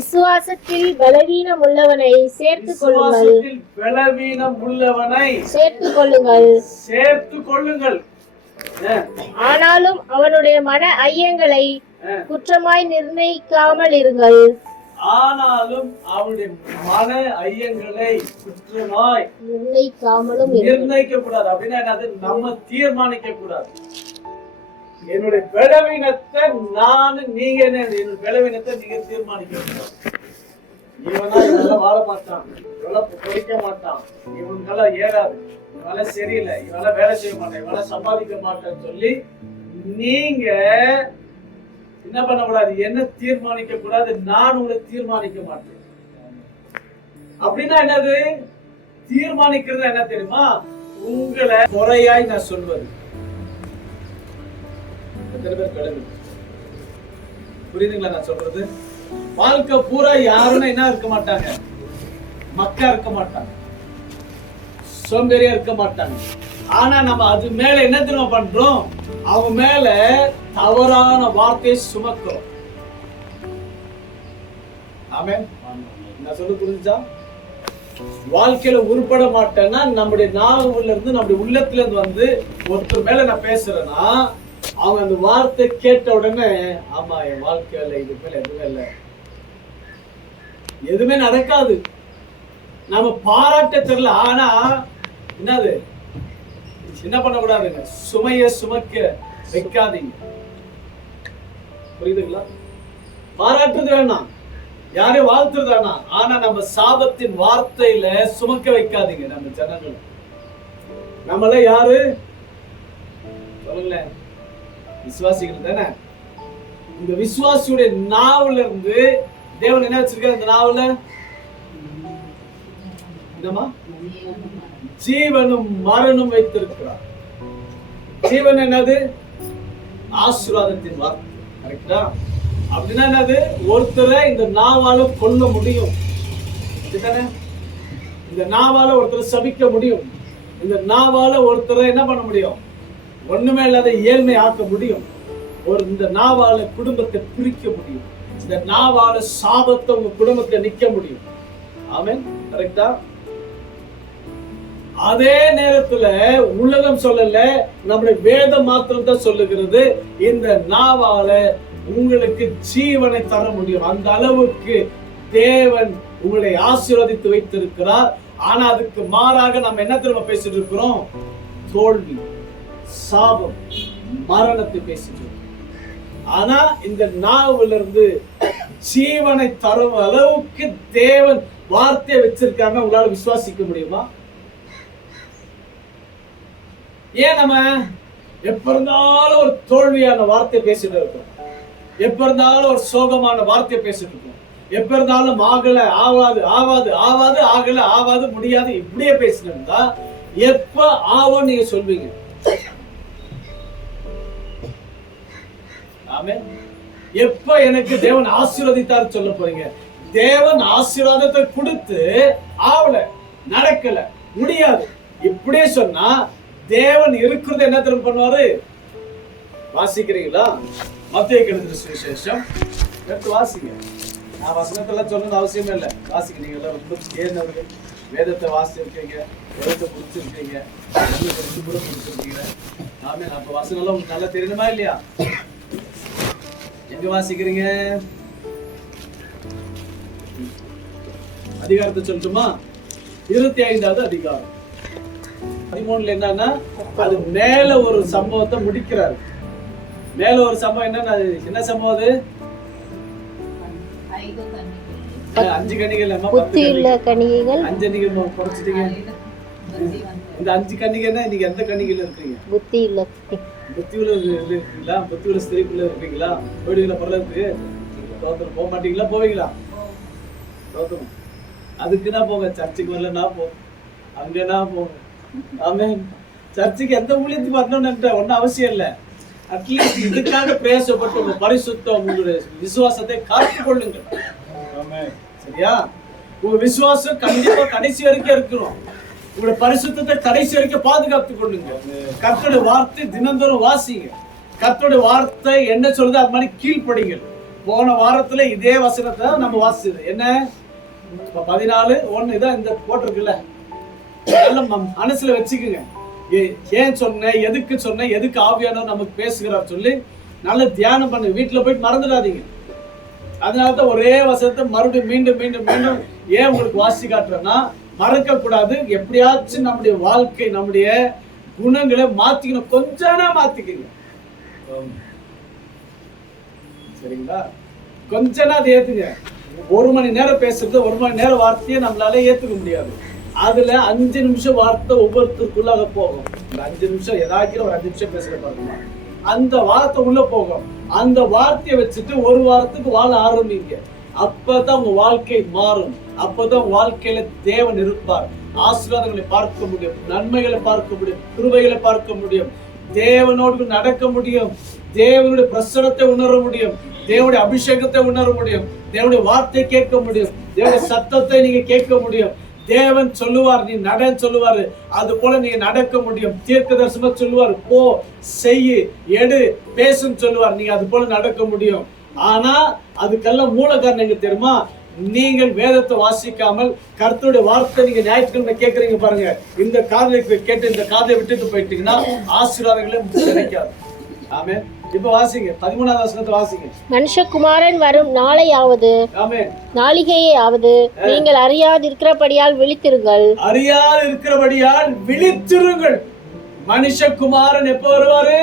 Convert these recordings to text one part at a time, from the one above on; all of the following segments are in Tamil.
விசுவாசத்தில் பலவீனம் உள்ளவனை சேர்த்துக் கொள்ளுங்கள். பலவீனம் உள்ளவனை சேர்த்துக் கொள்ளுங்கள். சேர்த்துக் கொள்ளுங்கள். ஆனாலும் அவனுடைய மன ஐயங்களை குற்றமாய் நிர்ணயிக்காமல் இருங்கள். ஆனாலும் அவனுடைய மன ஐயங்களை குற்றமாய் நிர்ணயிக்க கூடாது. அப்படின்னா என்னது? நம்ம தீர்மானிக்க கூடாது. என்னுடைய பலவீனத்தை நீங்க என்னுடைய பலவீனத்தை நீங்க தீர்மானிக்க கூடாது. இவனா இவெல்லாம் வாழ மாட்டான், இவெல்லாம் படிக்க மாட்டான், இவனுக்கெல்லாம் ஏறாது, இவெல்லாம் சரியில்லை, இவெல்லாம் வேலை செய்ய மாட்டான், இவெல்லாம் சம்பாதிக்க மாட்டான்னு சொல்லி நீங்க என்ன பண்ண கூடாது? என்ன தீர்மானிக்க கூடாது. நான் உங்களை தீர்மானிக்க மாட்டேன். அப்படின்னா என்னது? தீர்மானிக்கிறது என்ன தெரியுமா? உங்களை குறையாய் நான் சொல்வது. எத்தனை பேர் கடவுள் புரியுதுங்களா நான் சொல்றது? வாழ்க்கை பூரா யாருன்னா என்ன இருக்க மாட்டாங்க, மக்கா இருக்க மாட்டாங்க, சோம்பேறியா இருக்க மாட்டாங்க. ஆனா நம்ம அது மேல என்ன தெரியுமா பண்றோம்? அவங்க மேல தவறான வார்த்தையை சுமக்கிறோம். ஆமென். நான் சொல்ல புரிஞ்சா? வாழ்க்கையில உருப்பட மாட்டேன்னா நம்முடைய நாவுல இருந்து நம்முடைய உள்ளத்துல இருந்து வந்து ஒருத்தர் மேல நான் பேசுறேன்னா அவங்க அந்த வார்த்தை கேட்ட உடனே ஆமா என் வாழ்க்கையில இது மேல எதுவுமே இல்லை, எதுவுமே நடக்காது. நம்ம பாராட்ட தெரியல. ஆனா என்னது? என்ன பண்ணக்கூடாதுங்க? சுமைய சுமக்க வைக்காதீங்க. புரியுதுங்களா? பாராட்டுறது வேணாம், யாரையும் வாழ்த்துறது வேணாம். ஆனா நம்ம சாபத்தின் வார்த்தையில சுமக்க வைக்காதீங்க நம்ம ஜனங்களை. நம்மள யாரு சொல்லுங்களேன்? விசுவாசிகள் தானே. இந்த விசுவாசியுடைய நாவுல இருந்து தேவன் என்ன வச்சிருக்காரு? இந்த நாவுல என்னமா? ஜீவனும் மரணம் வைத்திருக்கிறார். ஜீவன் என்னது? ஆசீர்வாதத்தின் வார்த்தை. கரெக்டா? அப்படின்னா என்னது? ஒருத்தரை இந்த நாவால கொல்ல முடியும். இந்த நாவால ஒருத்தரை சபிக்க முடியும். இந்த நாவால ஒருத்தரை என்ன பண்ண முடியும்? ஒண்ணுமே இல்லாத ஏழ்மை ஆக்க முடியும். இந்த நாவால குடும்பத்தை பிரிக்க முடியும். இந்த நாவால சாபத்தை உங்க குடும்பத்தை நிக்க முடியும். ஆமென். கரெக்டா? அதே நேரத்துல உலகம் சொல்லல, நம்முடைய வேதம் மாத்திரம் தான் சொல்லுகிறது இந்த நாவால உங்களுக்கு ஜீவனை தர முடியும். அந்த அளவுக்கு தேவன் உங்களை ஆசீர்வதித்து வைத்திருக்கிறார். ஆனா அதுக்கு மாறாக நம்ம என்ன திரும்ப பேசிட்டு இருக்கிறோம்? தோல்வி, சாபம், மரணத்தை பேசிட்டு இருக்கோம். ஆனா இந்த நாவுல இருந்து ஜீவனை தரும் அளவுக்கு தேவன் வார்த்தையை வச்சிருக்காங்க. உங்களால விசுவாசிக்க முடியுமா? ஏன் நம்ம எப்ப இருந்தாலும் ஒரு தோல்வியான வார்த்தையை பேசிட்டு இருக்கோம், எப்ப இருந்தாலும் ஒரு சோகமான வார்த்தையை பேசிட்டு இருக்கோம், எப்ப இருந்தாலும் ஆகல, ஆவாது, ஆவாது, ஆவாது, ஆகல, ஆவாது, முடியாது, இப்படியே பேசினா எப்ப ஆவோன்னு நீங்க சொல்வீங்க? ஆமென். எப்ப எனக்கு தேவன் ஆசீர்வதித்தார் சொல்ல போறீங்க? தேவன் ஆசீர்வாதத்தை கொடுத்து ஆவல, நடக்கல, முடியாது, இப்படியே சொன்னா தேவன் இருக்கிறது என்ன திரும்ப பண்ணுவாரு? வாசிக்கிறீங்களா? மத்தேயு எழுதின சுவிசேஷம் எடுத்து வாசிங்க. நான் வசனத்தெல்லாம் சொல்லணும் அவசியமே இல்லை. வாசிக்க நீங்க எல்லாம் ரொம்ப தேர்ந்தவர்கள், வேதத்தை வாசிச்சிருக்கீங்க, வேதத்தை முடிச்சிருக்கீங்க, கூட முடிச்சிருக்கீங்க. ஆமென். அப்ப வசனம் எல்லாம் உங்களுக்கு நல்லா தெரியணுமா இல்லையா? எங்க வாசிக்கிறீங்க? அதிகாரத்தை சொல்லட்டுமா? 25வது அதிகாரம் 13ல என்னன்னா அது மேல ஒரு சம்பவத்தை முடிக்கிறாரு. மேல ஒரு சம்பவம் என்னன்னா, என்ன சம்பவம் அது? 5 கன்னிகைகள், 5 கன்னிகைகள் குறைச்சிட்டீங்க. இந்த 5 கன்னிகைன்னா இன்னைக்கு எந்த கன்னிகையில இருக்கீங்க? புத்தி உள்ள இருக்கீங்களா? புத்தி உள்ள ஸ்திரீக்குள்ள இருக்கீங்களா? போயிடுவீங்களா பரலோகத்துக்கு? தோத்திரம் போக மாட்டீங்களா? போவீங்களா? தோத்திரம் அதுக்குன்னா போங்க. சர்ச்சுக்கு வரலன்னா போ, அங்கன்னா போங்க. ஆமென். சர்ச்சுக்கு எந்த ஊழியத்துக்கு வரணும்னு ஒன்னும் அவசியம் இல்லை. அட்லீஸ்ட் இதுக்காக பேசப்பட்டு உங்க பரிசுத்தம், உங்களுடைய விசுவாசத்தை காத்துக் கொள்ளுங்க. சரியா? உங்க விசுவாசம் கண்டிப்பா கடைசி வரைக்கும் இருக்கணும். உங்களுடைய பரிசுத்தத்தை கடைசி வரைக்கும் பாதுகாத்துக் கொள்ளுங்க. கர்த்தருடைய வார்த்தை தினந்தோறும் வாசிங்க. கர்த்தருடைய வார்த்தை என்ன சொல்லுது அது மாதிரி கீழ்ப்படிங்க. போன வாரத்துல இதே வசனத்தை நம்ம வாசிச்சது என்ன 14:1 இதான் இந்த போட்டிருக்குல்ல, மனசுல வச்சுக்குங்க. ஏன் சொன்ன, எதுக்கு சொன்ன, எதுக்கு ஆவியானவர் நமக்கு பேசுகிறார் சொல்லி நல்ல தியானம் பண்ணு. வீட்டுல போயிட்டு மறந்துடாதீங்க. அதனாலதான் ஒரே வசனத்தை மறுபடியும் மீண்டும் மீண்டும் மீண்டும் ஏன் உங்களுக்கு வாசி காட்டுறேன்னா, மறக்க கூடாது. எப்படியாச்சும் நம்முடைய வாழ்க்கை, நம்முடைய குணங்களை மாத்திக்கணும். கொஞ்சம் மாத்திக்கங்க, சரிங்களா? கொஞ்சம் அதை ஏத்துங்க. 1 மணி நேரம் பேசுறது, 1 மணி நேரம் வார்த்தையை நம்மளால ஏத்துக்க முடியாது. அதுல 5 நிமிஷம் வார்த்தை ஒவ்வொருத்தருக்குள்ளாக போகும். இந்த 5 நிமிஷம் ஏதாச்சும் ஒரு 5 நிமிஷம் பேசுற பாருங்க, அந்த வார்த்தை உள்ள போகும். அந்த வார்த்தையை வச்சுட்டு 1 வாரத்துக்கு வாழ ஆரம்பிங்க. அப்பதான் உங்க வாழ்க்கை மாறும். அப்பதான் வாழ்க்கையில தேவன் இருப்பார். ஆசீர்வாதங்களை பார்க்க முடியும், நன்மைகளை பார்க்க முடியும், கிருபைகளை பார்க்க முடியும், தேவனோடு நடக்க முடியும், தேவனுடைய பிரசனத்தை உணர முடியும், தேவனுடைய அபிஷேகத்தை உணர முடியும், தேவனுடைய வார்த்தையை கேட்க முடியும், தேவனுடைய சத்தத்தை நீங்க கேட்க முடியும். தேவன் சொல்லுவார், நீ நடன்னு சொல்லுவாரு, அது போல நீங்க நடக்க முடியும். தீர்க்க தரிசனமா சொல்லுவார், போ, செய்யு, எடு, பேசுன்னு சொல்லுவார், நீங்க அது போல நடக்க முடியும். ஆனா அதுக்கெல்லாம் மூல காரணம் எங்க தெரியுமா? நீங்கள் வேதத்தை வாசிக்காமல் கர்த்தருடைய வார்த்தை நீங்க ஞாயிற்றுக்கிழமை கேட்கறீங்க பாருங்க. இந்த காதை கேட்டு இந்த காதை விட்டுட்டு போயிட்டீங்கன்னா ஆசீர்வாதங்களே கிடைக்காது. ஆமென். இப்ப வாசிங்க 13வது வசனத்தை வாசிங்க. மனுஷகுமாரன் வரும் நாளையாவது, நாளிகையாவது நீங்கள் அறியாதிருக்கிறபடியால் விழித்திருங்கள். அறியாதிருக்கிறபடியால் விழித்திருங்கள். மனுஷகுமாரன் எப்ப வருவாரு?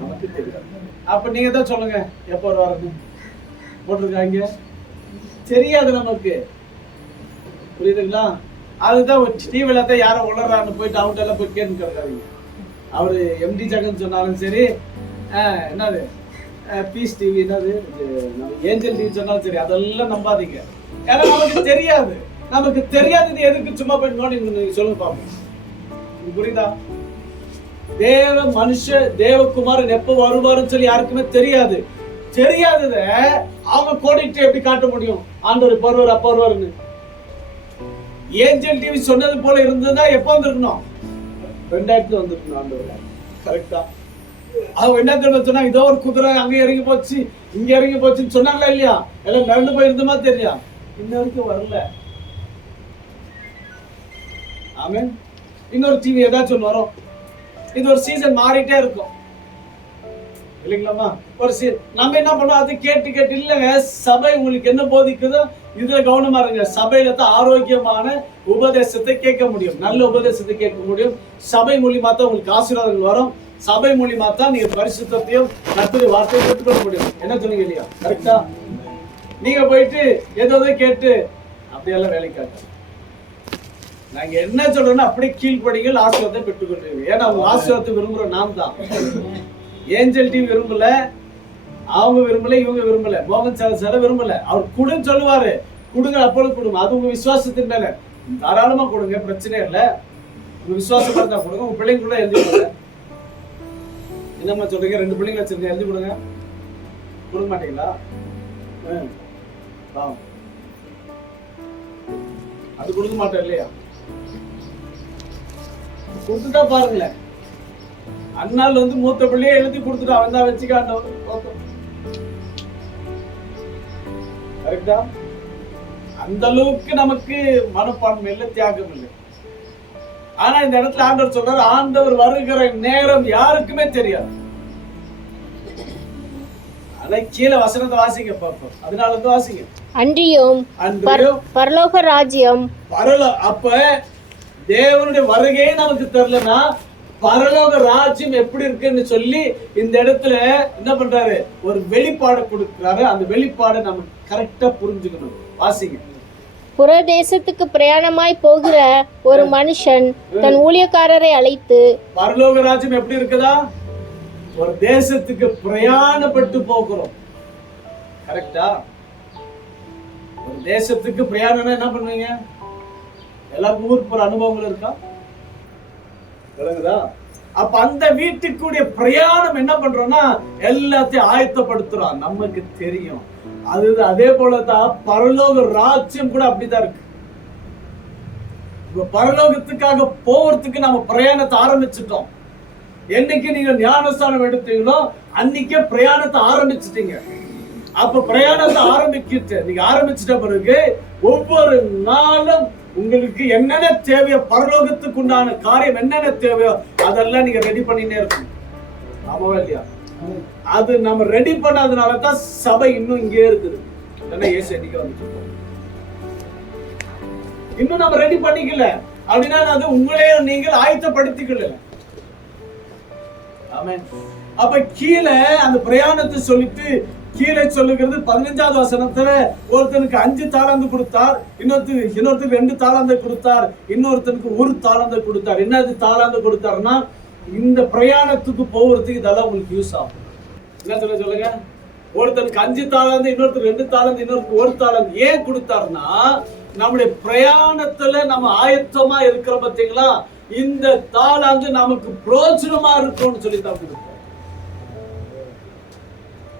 நமக்கு தெரியாது. அப்ப நீங்க தான் சொல்லுங்க எப்ப வருவாருன்னு. போட்டிருக்காங்க, தெரியாது நமக்கு. புரியுதுங்களா? அதுதான் டிவில தான் யாரும் உளறான்னு போயிட்டு அவங்க எல்லாம் போய் கேட்டு கிடக்காதீங்க. அவரு எம்டி ஜெகன் சொன்னாலும் சரி, என்னது பீஸ் டிவி, என்னது ஏஞ்சல் டிவி சொன்னாலும் சரி, அதெல்லாம் நம்பாதீங்க. ஏன்னா நமக்கு தெரியாது. நமக்கு தெரியாது எதுக்கு சும்மா போய் நோண்டி சொல்லுங்க பாப்போம். புரியுதா? தேவகுமாரன் எப்ப வருவாருன்னு சொல்லி யாருக்குமே தெரியாது. தெரியாதத அவங்க கோடிட்டு எப்படி காட்ட முடியும்? ஆண்டவர் வருவார், அப்ப வருவாருன்னு. ஏஞ்சல் டிவி சொன்னது போல இருந்ததுன்னா எப்ப வந்திருக்கணும்? 2000 வந்திருக்கணும் ஆண்டவர். கரெக்டா? அவங்க என்ன தெரியும் சொன்னா, இதோ ஒரு குதிரை அங்க இறங்கி போச்சு, இங்க இறங்கி போச்சுன்னு சொன்னாங்களா இல்லையா? எல்லாம் நடந்து போயிருந்தமா தெரியா? இன்ன வரைக்கும் வரல. ஆமென். இன்னொரு டிவி ஏதாச்சும் வரும். இது ஒரு சீசன் மாறிட்டே இருக்கும் இல்லைங்களாமா? ஒரு நம்ம என்ன பண்ணோம், அது கேட்டு கேட்டு இல்லைங்க. சபை உங்களுக்கு என்ன போதிக்குதோ இதுல கவனமா இருங்க. சபையில தான் ஆரோக்கியமான உபதேசத்தை கேட்க முடியும், நல்ல உபதேசத்தை கேட்க முடியும். சபை மூலியமா தான் உங்களுக்கு ஆசீர்வாதங்கள் வரும். சபை மூலியமா தான் நீங்க பரிசுத்தத்தையும் கர்த்தருடைய வார்த்தையை பெற்றுக்கொள்ள முடியும். என்ன சொன்னீங்க இல்லையா? கரெக்டா? நீங்க போயிட்டு ஏதோ கேட்டு அப்படியெல்லாம் வேலைக்காக நாங்க என்ன சொல்றோம்னா அப்படியே கீழ்படிகள் ஆசீர்வாதத்தை பெற்றுக்கொள்வீங்க. ஏன்னா அவங்க ஆசீர்வாதத்தை விரும்புற நாம் தான். ஏஞ்சல் டிவி விரும்பல, அவங்க விரும்பல, இவங்க விரும்பல, மோகன் சார் விரும்பல. அவர் கொடுன்னு சொல்லுவாரு, கொடுங்க, அப்பொழுது கொடுங்க. அது உங்க விசுவாசத்தின் மேல தாராளமா கொடுங்க, பிரச்சனை இல்லை. உங்க விசுவாசம் இருந்தா கொடுங்க. உங்க பிள்ளைங்க கூட எழுதி கொடுங்க. என்னம்மா சொல்றீங்க? 2 பிள்ளைங்க வச்சிருக்கீங்க, எழுதி கொடுங்க. கொடுக்க மாட்டீங்களா? அது கொடுக்க மாட்டேன் இல்லையா? கொடுத்துட்டா பாருங்களேன். அண்ணால் மூத்த பிள்ளையே எழுதி கொடுத்துட்டு அவன் தான் வச்சுக்காண்டவன். கரெக்டா? அந்த அளவுக்கு நமக்கு மனப்பான்மை இல்லை, தியாகம் இல்லை. ஆனா இந்த இடத்துல ஆண்டவர் சொல்றாரு, ஆண்டவர் வருகிற நேரம் யாருக்குமே தெரியாது. ஆனா கீழே வசனத்தை வாசிங்க பார்ப்போம். அதனால வந்து வாசிங்க. அன்றியும் பரலோக ராஜ்யம், அப்ப தேவனுடைய வருகையே நமக்கு தெரியலன்னா பரலோக ராஜ்யம் எப்படி இருக்குன்னு சொல்லி இந்த இடத்துல என்ன பண்றாரு? ஒரு வெளிப்பாடு கொடுக்கிறாரு. அந்த வெளிப்பாடை நம்ம கரெக்டா புரிஞ்சுக்கணும். வாசிங்க. புறதேசத்துக்கு பிரயாணமாய் போகிற ஒரு மனுஷன் தன் ஊழியக்காரரை அழைத்து, பரலோக ராஜ்யம் எப்படி இருக்குதா? ஒரு தேசத்துக்கு பிரயாணப்பட்டு போகிறோம். கரெக்டா? ஒரு தேசத்துக்கு பிரயாணம்னா என்ன பண்ணுவீங்க? எல்லாருக்கும் ஊருக்கு போற அனுபவங்கள் இருக்கா? விளங்குதா? அப்ப அந்த வீட்டுக்குடைய பிரயாணம் என்ன பண்றோம்னா எல்லாத்தையும் ஆயத்தப்படுத்துறோம். நமக்கு தெரியும். அது அதே போலதான் பரலோக ராஜ்யம் கூட அப்படிதான் இருக்கு. இப்ப பரலோகத்துக்காக போறதுக்கு நம்ம பிரயாணத்தை ஆரம்பிச்சுட்டோம். என்னைக்கு நீங்க ஞானஸ்தானம் எடுத்தீங்களோ அன்னைக்கே பிரயாணத்தை ஆரம்பிச்சிட்டீங்க. அப்ப பிரயாணத்தை நீங்க ஆரம்பிச்சிட்ட பிறகு ஒவ்வொரு நாளும் உங்களுக்கு என்னென்ன தேவையோ, பரலோகத்துக்கு உண்டான காரியம் என்னென்ன தேவையோ அதெல்லாம் நீங்க ரெடி பண்ணினே இருக்கணும். ஆமாவா இல்லையா? அது நம்ம ரெடி பண்ணாதனாலதான் சபை இன்னும் இங்கே இருக்குது. இன்னும் நம்ம ரெடி பண்ணிக்கல அப்படின்னா அது உங்களே நீங்கள் ஆயத்தப்படுத்திக்கல. அப்ப கீழே அந்த பிரயாணத்தை சொல்லிட்டு கீழே சொல்லுகிறது 15வது வசனத்துல ஒருத்தனுக்கு 5 தாலந்து கொடுத்தார், இன்னொருத்தருக்கு 2 தாலந்தை கொடுத்தார், இன்னொருத்தனுக்கு 1 தாலந்தை கொடுத்தார். என்னது தாலந்து கொடுத்தாருன்னா இந்த பிரயாணத்துக்கு போகிறதுக்கு இதெல்லாம் உங்களுக்கு யூஸ் ஆகும். என்ன சொல்லுங்க, ஒருத்தனுக்கு 5 தாலந்து, இன்னொருத்தருக்கு 2 தாலந்து, இன்னொருக்கு 1 தாலந்து. ஏன் கொடுத்தாருன்னா நம்முடைய பிரயாணத்துல நம்ம ஆயத்தமா இருக்கிற பார்த்தீங்களா, இந்த தாலந்து நமக்கு பிரயோஜனமா இருக்கும்னு சொல்லி தான் கொடுப்போம்.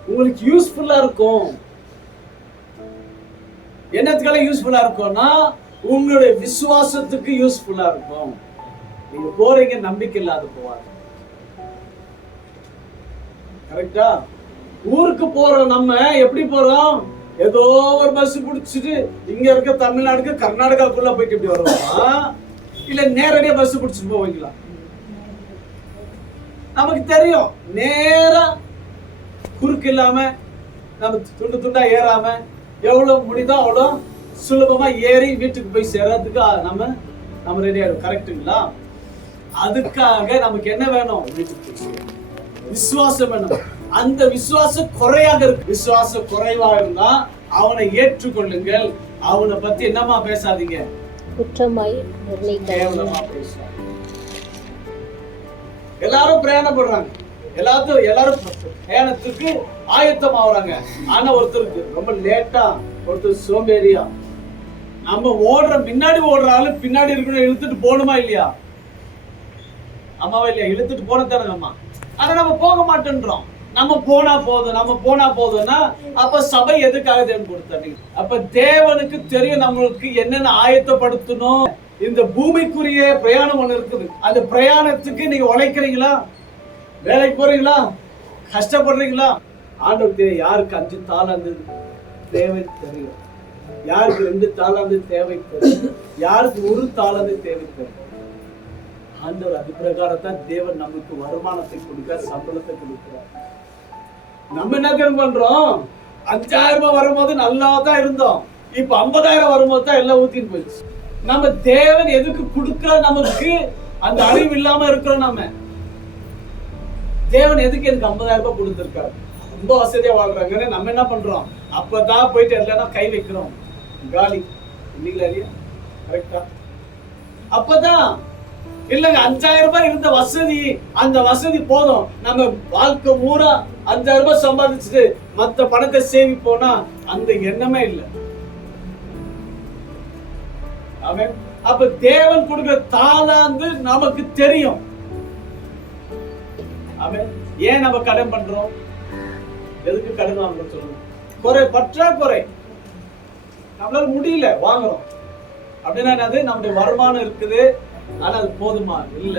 உங்களுக்கு யூஸ்ஃபுல்லா இருக்கும். என்னத்துக்கெல்லாம் யூஸ்ஃபுல்லா இருக்கும்னா உங்களுடைய விசுவாசத்துக்கு யூஸ்ஃபுல்லா இருக்கும். நீங்க போறீங்க நம்பிக்கை இல்லாத போவாங்க. கரெக்டா? ஊருக்கு போறோம். நம்ம எப்படி போறோம்? ஏதோ ஒரு பஸ் பிடிச்சிட்டு இங்க இருக்க தமிழ்நாடுக்கு கர்நாடகாக்குள்ள போயிட்டு எப்படி வருவோமா, இல்ல நேரடியா பஸ் பிடிச்சிட்டு போவீங்களா? நமக்கு தெரியும். நேரா குறுக்கு இல்லாம நம்ம துண்டு துண்டா ஏறாம எவ்வளவு முடியுதோ அவ்வளவு சுலபமா ஏறி வீட்டுக்கு போய் சேர்றதுக்கு நம்ம ரெடியா இருக்கும். கரெக்டுங்களா? அதுக்காக நமக்கு என்ன வேணும்? விசுவாசம் வேணும். அந்த விசுவாசம் குறையாக இருக்கு. விசுவாசம் குறைவா இருந்தா அவனை ஏற்றுக்கொள்ளுங்கள். அவனை பத்தி என்னமா பேசாதீங்க, குற்றமாய் கேவலமா பேசுவாங்க. எல்லாரும் பிரயாணப்படுறாங்க, எல்லாரும் பிரயாணத்துக்கு ஆயத்தம் ஆகுறாங்க. ஆனா ஒருத்தருக்கு ரொம்ப லேட்டா, ஒருத்தர் சோம்பேறியா. நம்ம முன்னாடி ஓடுற ஆளு பின்னாடி இருக்கணும், இழுத்துட்டு போகணுமா இல்லையா? அம்மாவா இல்லையா? இழுத்துட்டு போனதானே அம்மா. ஆனா நம்ம போக மாட்டேன்றோம். நம்ம போனா போதும்னா அப்ப சபை எதுக்காக தேவன் கொடுத்தாரு? அப்ப தேவனுக்கு தெரியும் நம்மளுக்கு என்னென்ன ஆயத்தப்படுத்தணும். இந்த பூமிக்குரிய பிரயாணம் ஒண்ணு இருக்குது. அந்த பிரயாணத்துக்கு நீங்க உழைக்கிறீங்களா? வேலைக்கு போறீங்களா? கஷ்டப்படுறீங்களா? ஆண்டவர் தெரியும். யாருக்கு 5 தாலந்து தேவை தெரியும், யாருக்கு 2 தாலந்து தேவை தெரியும், யாருக்கு 1 தாலந்து தேவை தெரியும். ஆண்டவர் அது பிரகாரத்தான் தேவன் நமக்கு வருமானத்தை கொடுக்கிறார், சம்பளத்தை கொடுக்கிறார். நம்ம என்ன பண்றோம்? 5000 ரூபாய் வரும்போது நல்லா தான் இருந்தோம். இப்ப 50,000 வரும்போது தான் எல்லாம் ஊத்தின்னு போயிடுச்சு. நம்ம தேவன் எதுக்கு கொடுக்கிற நமக்கு அந்த அறிவு இல்லாம இருக்கிறோம். நம்ம தேவன் எதுக்கு எனக்கு 50,000 ரூபாய் கொடுத்திருக்காரு? ரொம்ப வசதியா வாழ்றாங்க. நம்ம என்ன பண்றோம்? அப்பதான் போயிட்டு எல்லாம் கை வைக்கிறோம். காலி இல்லைங்களா இல்லையா? கரெக்டா? அப்பதான் இல்லங்க 5000 ரூபாய் இருந்த வசதி, அந்த வசதி போதும். நம்ம வாழ்க்கை பூரா 5000 ரூபாய் சம்பாதிச்சுட்டு மத்த பணத்தை சேமிப்போனா அந்த எண்ணமே இல்லை. அப்ப தேவன் கொடுக்கிற தாளாந்து நமக்கு தெரியும். ஏன் நம்ம கடன் பண்றோம்? எதுக்கு கடன் வாங்குறோம் சொல்லுங்க? பற்றாக்குறை, நம்மளால முடியல வாங்குறோம். அப்படின்னா என்னது? நம்முடைய வருமானம் இருக்குது, ஆனா அது போதுமா இல்ல.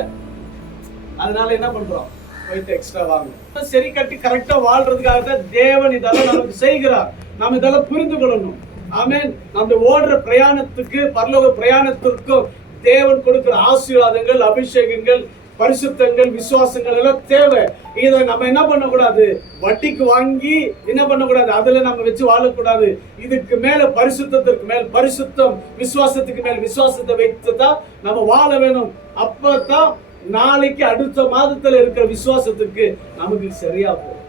அதனால என்ன பண்றோம்? போயிட்டு எக்ஸ்ட்ரா வாங்கணும். சரி கட்டி கரெக்டா வாழ்றதுக்காக தான் தேவன் இதெல்லாம் நமக்கு செய்கிறார். நாம் இதெல்லாம் புரிந்து கொள்ளணும். ஆமென். நம்ம ஓடுற பிரயாணத்துக்கு, பரலோக பிரயாணத்திற்கும் தேவன் கொடுக்கிற ஆசீர்வாதங்கள், அபிஷேகங்கள், பரிசுத்தங்கள், விசுவாசங்கள் எல்லாம் தேவை. இதை நம்ம என்ன பண்ணக்கூடாது? வட்டிக்கு வாங்கி என்ன பண்ணக்கூடாது? அதுல நம்ம வச்சு வாழக்கூடாது. இதுக்கு மேல பரிசுத்தத்திற்கு மேல் பரிசுத்தம், விசுவாசத்துக்கு மேல் விசுவாசத்தை வைத்துதான் நம்ம வாழ வேணும். அப்பதான் நாளைக்கு அடுத்த மாதத்துல இருக்கிற விசுவாசத்துக்கு நமக்கு சரியா போகும்.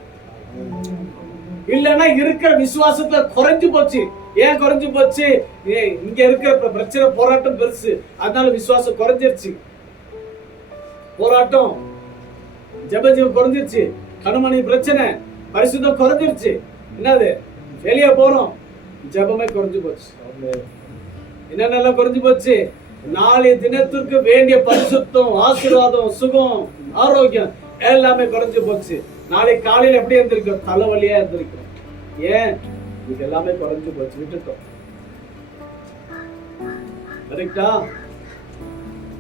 இல்லைன்னா இருக்கிற விசுவாசத்துல குறைஞ்சு போச்சு. ஏன் குறைஞ்சு போச்சு? இங்க இருக்கிற பிரச்சனை, போராட்டம் பெருசு, அதனால விசுவாசம் குறைஞ்சிருச்சு. போராட்டம், ஜபஜீவம் குறைஞ்சிருச்சு, கணமணி பிரச்சனை, பரிசுத்தம் குறைஞ்சிருச்சு. என்னது? வெளியே போறோம், ஜபமே குறைஞ்சு போச்சு. என்னென்னலாம் குறைஞ்சு போச்சு? நாளைய தினத்திற்கு வேண்டிய பரிசுத்தம், ஆசீர்வாதம், சுகம், ஆரோக்கியம் எல்லாமே குறைஞ்சு போச்சு. நாளை காலையில் எப்படி இருந்திருக்கோம்? தலைவலியா இருந்திருக்கிறோம். ஏன்? இது எல்லாமே குறைஞ்சு போச்சு, விட்டுட்டோம். கரெக்டா?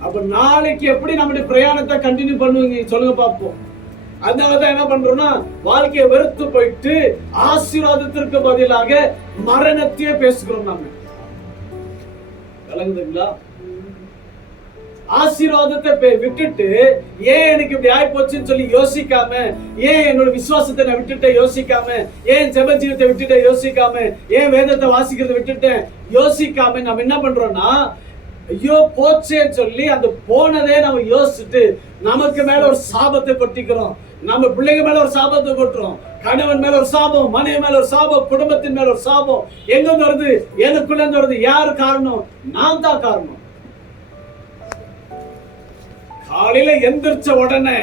அப்ப நாளைக்கு எப்படி நம்முடைய பிரயாணத்தை கண்டினியூ பண்ணுவீங்க சொல்லுங்க பார்ப்போம். அதனாலதான் என்ன பண்றோம்னா வாழ்க்கையை வெறுத்து போயிட்டு ஆசீர்வாதத்திற்கு பதிலாக மரணத்தையே பேசுகிறோம். நம்ம விளங்குதுங்களா? ஆசீர்வாதத்தை விட்டுட்டு ஏன் எனக்கு இப்படி ஆயி போச்சுன்னு சொல்லி யோசிக்காம, ஏன் என்னோட விசுவாசத்தை நான் விட்டுட்டேன் யோசிக்காம, ஏன் ஜெப ஜீவிதத்தை விட்டுட்டேன் யோசிக்காம, ஏன் வேதத்தை வாசிக்கிறத விட்டுட்டேன் யோசிக்காம நம்ம என்ன பண்றோம்னா ஐயோ போச்சேன்னு சொல்லி அந்த போனதே நம்ம யோசிச்சுட்டு நமக்கு மேல ஒரு சாபத்தை கொட்டிக்கிறோம். நம்ம பிள்ளைங்க மேல ஒரு சாபத்தை கொட்டுறோம். கணவன் மேல ஒரு சாபம், மனைவி மேல ஒரு சாபம், குடும்பத்தின் மேல ஒரு சாபம். எங்க வருது? எனக்குள்ள இருந்து வருது. யாரு காரணம்? நான் தான் காரணம். காலையில எந்திரிச்ச உடனே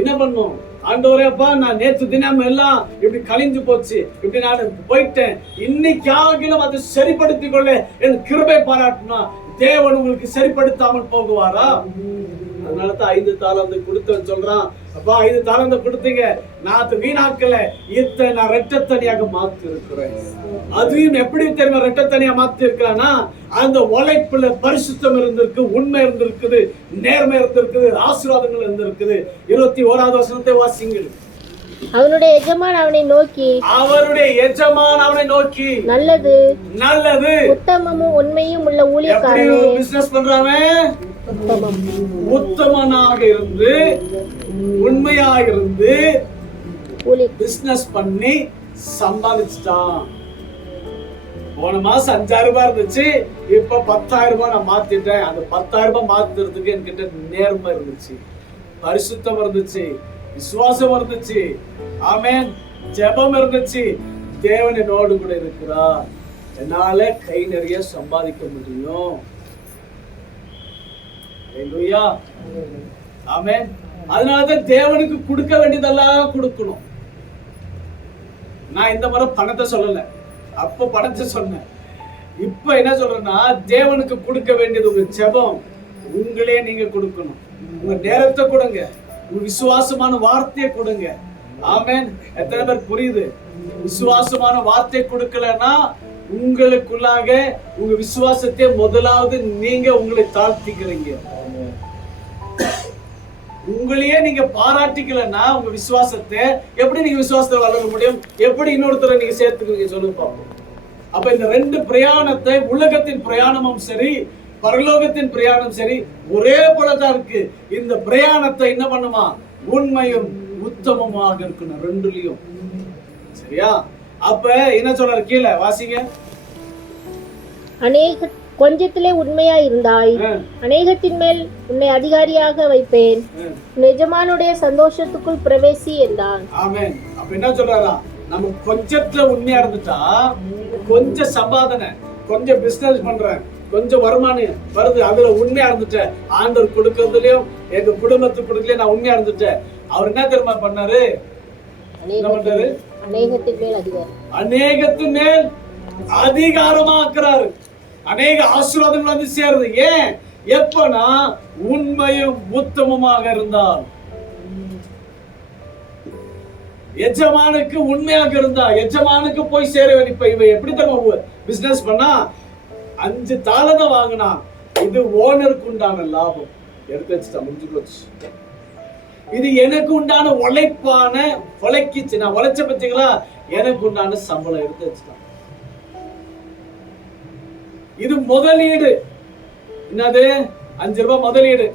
என்ன பண்ணும்? ஆண்டவரேப்பா, நான் நேற்று தினம் எல்லாம் இப்படி கழிஞ்சு போச்சு, இப்படி நான் போயிட்டேன், இன்னைக்கு ஆகிலும் அதை சரிப்படுத்திக் கொள்ள என் கிருபை பாராட்டினா தேவன் உங்களுக்கு சரிப்படுத்தாமல் போகுவாரா? அதனாலதான் 5 தாலந்து கொடுத்தேன்னு சொல்றான். அப்பா 5 தாலந்து கொடுத்தீங்க, நான் வீணாக்கல, இத்த நான் ரெட்டத்தனியாக மாத்தி இருக்கிறேன். அதையும் எப்படி தெரியுமா ரெட்டத்தனியா மாத்தி இருக்கிறான்னா, அந்த உழைப்புல பரிசுத்தம் இருந்திருக்கு, உண்மை இருந்திருக்குது, நேர்மை இருந்திருக்குது, ஆசீர்வாதங்கள் இருந்திருக்குது. 21வது வசனத்தை வாசிங்கள். அவனுடைய எஜமான் அவனை நோக்கி நல்லது நல்லது உத்தமமும் உண்மையும் உள்ள ஊழியக்காரனே. பிசினஸ் பண்றவன் உத்தமனாக இருந்து உண்மையாக இருந்து பிசினஸ் பண்ணி சம்பாதிச்சுட்டான். போன மாசம் 5,000 ரூபாய் இருந்துச்சு, இப்ப 10,000 ரூபாய் நான் மாத்திட்டேன். அந்த 10,000 ரூபாய் மாத்துறதுக்கு என்கிட்ட நேர்மை இருந்துச்சு, பரிசுத்தம் இருந்துச்சு, விசுவாசம் இருந்துச்சு, ஆமென், ஜெபம் இருந்துச்சு. தேவன் என்னோடு கூட இருக்கிறார், என்னால கை நிறைய சம்பாதிக்க முடியும். ஹல்லேலூயா, ஆமென். அதனாலதான் தேவனுக்கு கொடுக்க வேண்டியதெல்லாம் கொடுக்கணும். நான் இந்த முறை பணத்தை சொல்லல, அப்ப பணத்தை சொன்னேன். இப்ப என்ன சொல்றேன்னா, தேவனுக்கு கொடுக்க வேண்டியது உங்க ஜெபம், உங்களே நீங்க கொடுக்கணும். உங்க நேரத்தை கொடுங்க, உங்க விசுவாசமான வார்த்தையை கொடுங்க. ஆமென். எத்தனை பேர் புரியுது? விசுவாசமான வார்த்தை கொடுக்கலன்னா உங்களுக்குள்ளாக உங்க விசுவாசத்தை முதலாவது நீங்க உங்களை தாழ்த்திக்கிறீங்க. உங்களையே நீங்க பாராட்டிக்கலன்னா உங்க விசுவாசத்தை எப்படி நீங்க விசுவாசத்தை வளர முடியும்? எப்படி இன்னொருத்தரை நீங்க சேர்த்துக்கிறீங்க சொல்லுங்க பாப்போம். அப்ப இந்த 2 பிரயாணத்தை, உலகத்தின் பிரயாணமும் சரி பரலோகத்தின் பிரயாணம் சரி, ஒரே போலதான் இருக்கு. இந்த பிரயாணத்தை என்ன பண்ணுமா? உண்மையும் உத்தமமாக இருக்கணும், 2லயும். சரியா? அப்ப என்ன சொல்றாரு? கீழே வாசிங்க. கொஞ்சத்திலே உண்மையா இருந்தாய், அநேகத்தின் மேல் உன்னை அதிகாரியாக வைப்பேன், எஜமானுடைய சந்தோஷத்துக்குள் பிரவேசி என்றான். ஆமென். அப்ப என்ன சொல்றாரா? நம்ம கொஞ்சத்துல உண்மையா இருந்துட்டா, கொஞ்சம் சம்பாதனை, கொஞ்சம் பிசினஸ் பண்றேன், கொஞ்சம் வருமானம் வருது, அதுல உண்மையா இருந்துட்டேன், ஆண்டவர் கொடுக்கறதுலயும் எங்க குடும்பத்துக்கு கொடுக்கலையும் நான் உண்மையா இருந்துட்டேன். அவர் என்ன தெரியுமா பண்ணாரு? என்ன பண்றாரு? அநேகத்தின் மேல் அதிகாரமாக்குறாரு. அநேக ஆசீர்வாதங்கள் வந்து சேருது. ஏன்? எப்பனா உண்மையும் உத்தமமாக இருந்தால். எஜமானுக்கு உண்மையாக இருந்தா எஜமானுக்கு போய் சேர வேண்டும். இப்ப இவ எப்படி தெரியுமா பிசினஸ் பண்ணா? 5 தாளத்தை வாங்கினா, இது ஓனருக்கு உண்டான லாபம் எடுத்து வச்சுட்டா, முடிஞ்சு போச்சு. இது எனக்கு உண்டான உழைப்பான உழைக்கிச்சு, நான் உழைச்ச பத்திங்களா, எனக்கு உண்டான சம்பளம் எடுத்து வச்சுட்டான். இது முதலீடு. என்னது? 5 ரூபாய் முதலீடு,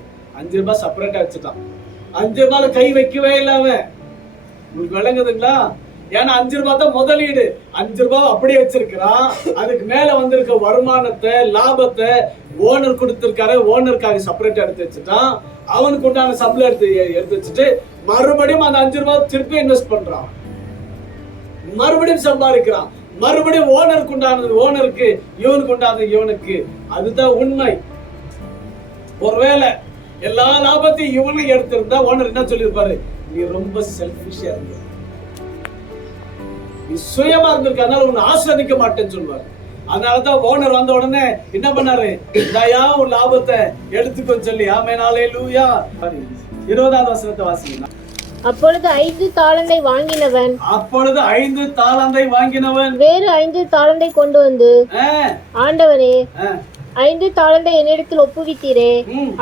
5 ரூபாய் செப்பரேட்டா வச்சுட்டான். 5 ரூபாயில கை வைக்கவே இல்லை அவன். உங்களுக்கு விளங்குதுங்களா? ஏன்னா 5 ரூபாய் தான் முதலீடு, 5 ரூபாய் அப்படியே வச்சிருக்கிறான். அதுக்கு மேல வந்திருக்க வருமானத்தை, லாபத்தை ஓனர் கொடுத்திருக்காரு, ஓனருக்காக செப்பரேட்டா எடுத்து வச்சுட்டான். அவனுக்கு உண்டான சம்பளம் எடுத்து வச்சுட்டு மறுபடியும் அந்த 5 ரூபாய் திருப்பி இன்வெஸ்ட் பண்றான், மறுபடியும் சம்பாதிக்கிறான், மறுபடியும் ஓனருக்கு உண்டானது ஓனருக்கு, இவனுக்கு உண்டானது இவனுக்கு. அதுதான் உண்மை. ஒருவேளை எல்லா லாபத்தையும் இவனும் எடுத்திருந்தா ஓனர் என்ன சொல்லிருப்பாரு? நீ ரொம்ப செல்ஃபிஷா இருந்த, நீ சுயமா இருந்திருக்க, அதனால உன்னை ஆஸ்வதிக்க மாட்டேன்னு சொல்லுவாரு. அதனாலதான் ஓனர் வந்த உடனே என்ன பண்ணாரு? தயா உன் லாபத்தை எடுத்துக்கொன்னு சொல்லி. ஆமென், ஹல்லேலூயா. 20வது வசனத்தை வாசிங்க. அப்பொழுது 5 தாலந்தை வாங்கினவன் வேறு 5 தாலந்தை கொண்டு வந்து, ஆண்டவனே 5 தாளந்தை என்னிடத்தில் ஒப்புவித்தீரே,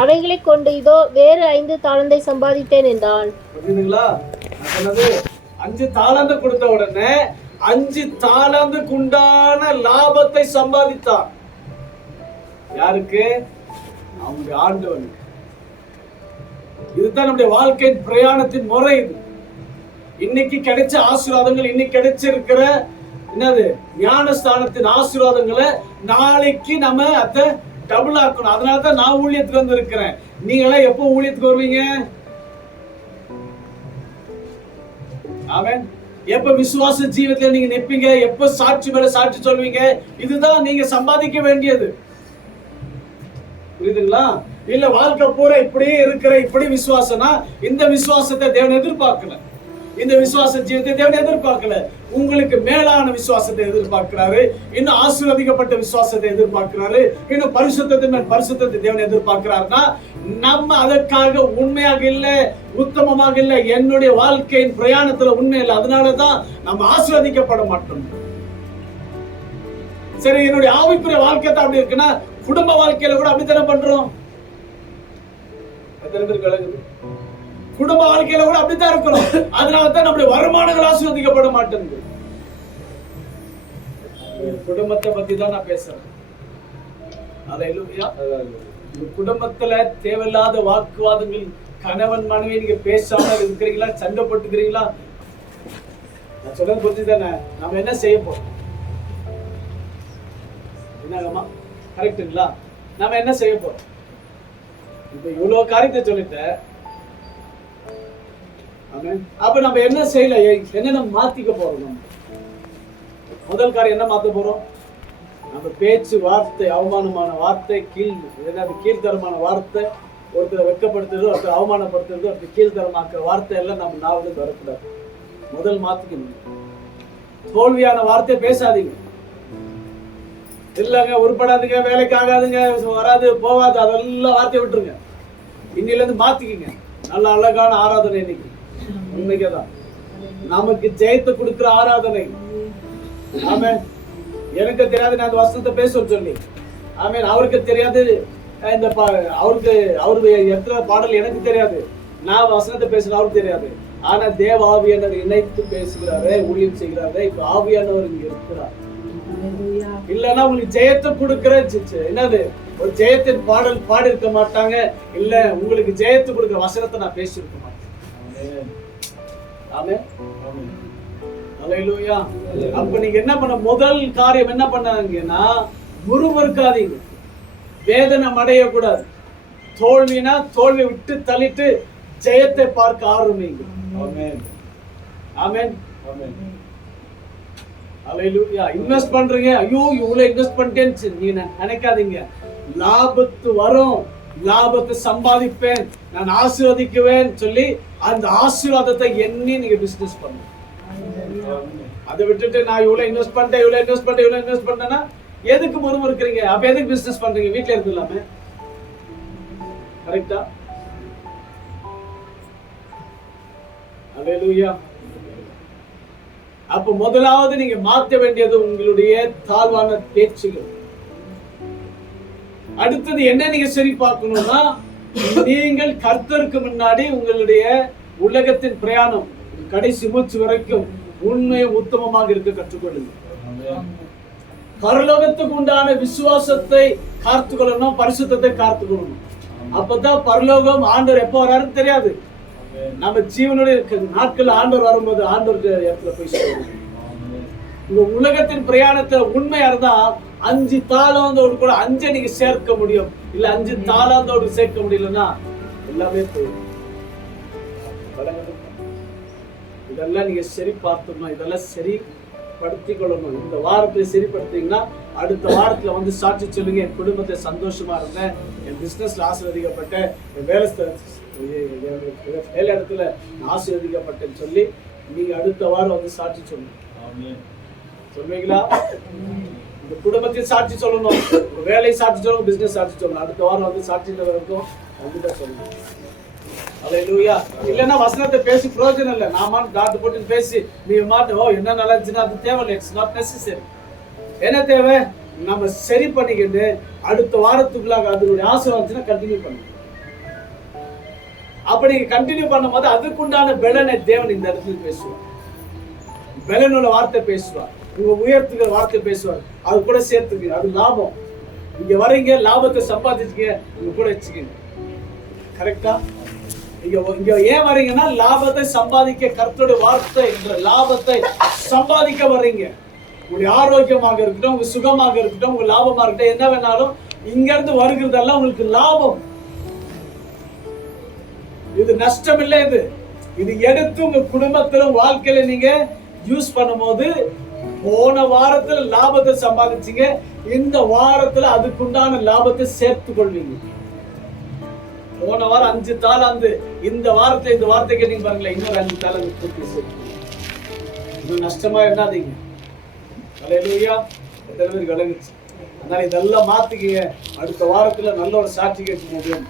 அவைகளை கொண்டு இதோ வேறு 5 தாளந்தை சம்பாதித்தேன் என்றான். புரியுதுங்களா? நான் சொன்னது 5 தாளந்து கொடுத்த உடனே 5 தாளந்துக்கு உண்டான லாபத்தை சம்பாதித்தான். யாருக்கு? அவனுடைய ஆண்டவனுக்கு. இதுதான் நம்முடைய வாழ்க்கையின் பிரயாணத்தின் முறை. இது இன்னைக்கு கிடைச்ச ஆசீர்வாதங்கள், இன்னைக்கு கிடைச்சிருக்கிற என்னது ஞானஸ்தானத்தின் ஆசீர்வாதங்களை நாளைக்கு நம்ம அதை டபுள் ஆக்கணும். அதனாலதான் நான் ஊழியத்துக்கு வந்து இருக்கிறேன். நீங்களா எப்போ ஊழியத்துக்கு வருவீங்க? ஆமென். எப்ப விசுவாச ஜீவிதத்துல நீங்க நிற்பீங்க, எப்ப சாட்சி மேல சாட்சி சொல்வீங்க, இதுதான் நீங்க சம்பாதிக்க வேண்டியது. புரியுதுங்களா? இல்ல வாழ்க்கை பூரா இப்படியே இருக்கிற இப்படி விசுவாசனா, இந்த விசுவாசத்தை தேவன் எதிர்பார்க்கல. இந்த விசுவாச ஜீவிதத்தை தேவன் எதிர்பார்க்கல. உங்களுக்கு மேலான விசுவாசத்தை எதிர்பார்க்கிறாரு. இன்னும் ஆசீர்வதிக்கப்பட்ட விசுவாசத்தை எதிர்பார்க்கிறாரு. இன்னும் பரிசுத்தத்தின் மேல் பரிசுத்தத்தை தேவன் எதிர்பார்க்கிறாருன்னா, நம்ம அதற்காக உண்மையாக இல்லை, உத்தமமாக இல்லை, என்னுடைய வாழ்க்கையின் பிரயாணத்துல உண்மை இல்லை, அதனாலதான் நம்ம ஆசீர்வதிக்கப்பட மாட்டோம். சரி, என்னுடைய ஆவிக்குரிய வாழ்க்கை தான் அப்படி இருக்குன்னா, குடும்ப வாழ்க்கையில கூட அப்படித்தானே பண்றோம். எத்தனை பேருக்கு விளங்குது? குடும்ப வாழ்க்கையில கூட அப்படித்தான் இருக்கிறோம். அதனாலதான் நம்முடைய வருமானங்கள் ஆசீர்வதிக்கப்பட மாட்டேங்குது. குடும்பத்தை பத்தி தான் நான் பேசுறேன். குடும்பத்துல தேவையில்லாத வாக்குவாதங்கள், கணவன் மனைவி நீங்க பேசாம இருக்கிறீங்களா, சண்டை போட்டுக்கிறீங்களா? நான் சொல்றது பத்தி தானே நம்ம என்ன செய்ய போறோம்? என்னங்கம்மா, கரெக்டுங்களா? நம்ம என்ன செய்ய போறோம்? இப்ப இவ்வளவு காரியத்தை சொல்லிட்டேன். அப்ப நம்ம என்ன செய்யல, என்ன மாத்திக்க போறோம்? நம்ம முதல் காரியம் என்ன மாத்த போறோம்? நம்ம பேச்சு வார்த்தை, அவமானமான வார்த்தை, கீழ்த்தரமான வார்த்தை, ஒருத்தரை வெட்கப்படுத்துறது, ஒருத்தர் அவமானப்படுத்துறது, ஒருத்தர் கீழ்த்தரமாக்குற வார்த்தை எல்லாம் நம்ம நாவல வரக்கூடாது. முதல் மாத்திக்கணும். தோல்வியான வார்த்தை பேசாதீங்க. இல்லங்க உருப்படாதுங்க, வேலைக்கு ஆகாதுங்க, வராது போவாது, அதெல்லாம் வார்த்தையை விட்டுருங்க. இன்னில இருந்து மாத்திக்கங்க. நல்ல அழகான ஆராதனை இன்னைக்கு. உண்மைக்குதான் நமக்கு ஜெயத்தை கொடுக்கிற ஆராதனை. ஆமென். எனக்கு தெரியாது நான் அந்த வசனத்தை பேச சொல்லி. ஆமென். அவருக்கு தெரியாது இந்த அவருக்கு எத்தனை பாடல் எனக்கு தெரியாது. நான் வசனத்தை பேசுற அவருக்கு தெரியாது. ஆனா தேவ ஆவியானவர் இணைத்து பேசுகிறாரு, ஊழியம் செய்கிறாரு. இப்ப ஆவியானவர் இங்க இருக்கிறார். இல்லன்னா உங்களுக்கு ஜெயத்தை கொடுக்கிற என்னது ஒரு ஜெயத்தின் பாடல் பாடி இருக்க மாட்டாங்க. இல்ல உங்களுக்கு ஜெயத்தை கொடுக்கிற வசனத்தை நான் பேசியிருக்க மாட்டேன். ஆமென். அல்லேலூயா. அப்ப நீங்க என்ன பண்ண, முதல் காரியம் என்ன பண்ணாங்கன்னா, முறுமுறுக்காதீங்க, வேதனை அடைய கூடாது. தோல்வினா தோல்வி விட்டு தள்ளிட்டு ஜெயத்தை பார்க்க ஆரம்பிங்க. ஆமென். ஆமென். ஆமென். அல்லேலூயா. இன்வெஸ்ட் பண்றீங்க, ஐயோ இவ்வளவு இன்வெஸ்ட் பண்ணிட்டேன்னு நீங்க நினைக்காதீங்க. லாபத்து வரும், லாபத்தை சம்பாதிப்பேன், நான் ஆசீர்வதிக்குவேன் சொல்லி அந்த ஆசீர்வாதத்தை எண்ணி நீங்க பிசினஸ் பண்ணுங்க. அதை விட்டுட்டு நான் இவ்வளவு இன்வெஸ்ட் பண்ணிட்டேன்னா எதுக்கு முறுமுறுக்கிறீங்க? அப்ப எதுக்கு பிசினஸ் பண்றீங்க? வீட்டுல இருந்து இல்லாம. கரெக்டா? அல்லேலூயா. அப்ப முதலாவது நீங்க மாற்ற வேண்டியது உங்களுடைய தாழ்வான பேச்சுகள். அடுத்தது என்ன நீங்க சரி பார்க்கணும்னா, நீங்கள் கர்த்தருக்கு முன்னாடி உங்களுடைய உலகத்தின் பிரயாணம் கடைசி மூச்சு வரைக்கும் உண்மையும் உத்தமமாக இருக்க கற்றுக்கொள்ளுங்க. பரலோகத்துக்கு உண்டான விசுவாசத்தை காத்துக்கொள்ளணும், பரிசுத்தத்தை காத்துக்கொள்ளணும். அப்பதான் பரலோகம் ஆண்டவர் எப்ப வராருன்னு தெரியாது. நம்ம ஜீவனுடைய நாட்கள் ஆண்டவர் வரும்போது ஆண்டவர் இடத்துல போய் சொல்லுவோம். உங்க உலகத்தின் பிரயாணத்துல உண்மையா இருந்தா 5 தாளாந்தோடு கூட 5 நீங்க சேர்க்க முடியும். இல்ல 5 தாளாந்தோடு சேர்க்க முடியலன்னா எல்லாமே போயிடும். இதெல்லாம் நீங்க சரி பார்த்தோம்னா, இதெல்லாம் சரி படுத்திக் கொள்ளணும். இந்த வாரத்தை சரிப்படுத்தீங்கன்னா அடுத்த வாரத்துல வந்து சாட்சி சொல்லுங்க, என் குடும்பத்தை சந்தோஷமா இருந்தேன், என் பிசினஸ்ல ஆசீர்வதிக்கப்பட்டேன், என் வேலை இடத்துல ஆசீர்வதிக்கப்பட்டேன்னு சொல்லி நீங்க அடுத்த வாரம் வந்து சாட்சி சொல்லுங்க. சொல்வீங்களா? இந்த குடும்பத்தையும் சாட்சி சொல்லணும், வேலை சாட்சி சொல்லணும், பிசினஸ் சாட்சி சொல்லணும். அடுத்த வாரம் வந்து சாட்சி வரைக்கும் கண்டிப்பா சொல்லணும். அல்லேலூயா. இல்லன்னா வசனத்தை பேசி பிரயோஜனம் இல்லை. நாம டாட்டு போட்டு பேசி நீ மாட்டோம் என்ன நல்லா இருந்துச்சுன்னா அது தேவையில்லை. It's not necessary. என்ன தேவை? நம்ம சரி பண்ணிக்கிட்டு அடுத்த வாரத்துக்குள்ளாக அதனுடைய ஆசை வந்துச்சுன்னா கண்டினியூ பண்ணுங்க. அப்படி கண்டினியூ பண்ணும் போது அதுக்குண்டான பலனை தேவன் இந்த இடத்துல பேசுவார். பலனுள்ள வார்த்தை பேசுவார், உங்க உயர்த்துக்கிற வார்த்தை பேசுவார். அது கூட சேர்த்துக்கு, அது லாபம். இங்க வரீங்க, லாபத்தை சம்பாதிச்சுக்க, இங்க கூட வச்சுக்கீங்க. கரெக்டா? இங்க ஏன் வரீங்கன்னா லாபத்தை சம்பாதிக்க, கர்த்தருடைய வார்த்தை என்ற லாபத்தை சம்பாதிக்க வர்றீங்க. உங்களுடைய ஆரோக்கியமாக இருக்கட்டும், உங்க சுகமாக இருக்கட்டும், உங்க லாபமாக இருக்கட்டும், என்ன வேணாலும் இங்க இருந்து வருகிறதெல்லாம் உங்களுக்கு லாபம். இது நஷ்டம் இல்லை. இது எடுத்து உங்க குடும்பத்துல வாழ்க்கையில நீங்க யூஸ் பண்ணும் போது, போன வாரத்துல லாபத்தை சம்பாதிச்சீங்க, இந்த வாரத்துல அதுக்குண்டான லாபத்தை சேர்த்து கொள்வீங்க. போன வாரம் 5 தாளாந்து, இந்த வாரத்துல இந்த வார்த்தை கேட்டீங்க பாருங்களேன், இன்னொரு 5 தாளாந்து கூட்டி சேர்த்து. இன்னும் நஷ்டமா என்னாதீங்க. அல்லேலூயா. எத்தனை பேருக்கு விளங்குச்சு? அதனால இதெல்லாம் மாத்திக்கீங்க. அடுத்த வாரத்துல நல்ல ஒரு சாட்சி கேட்க முடியும்.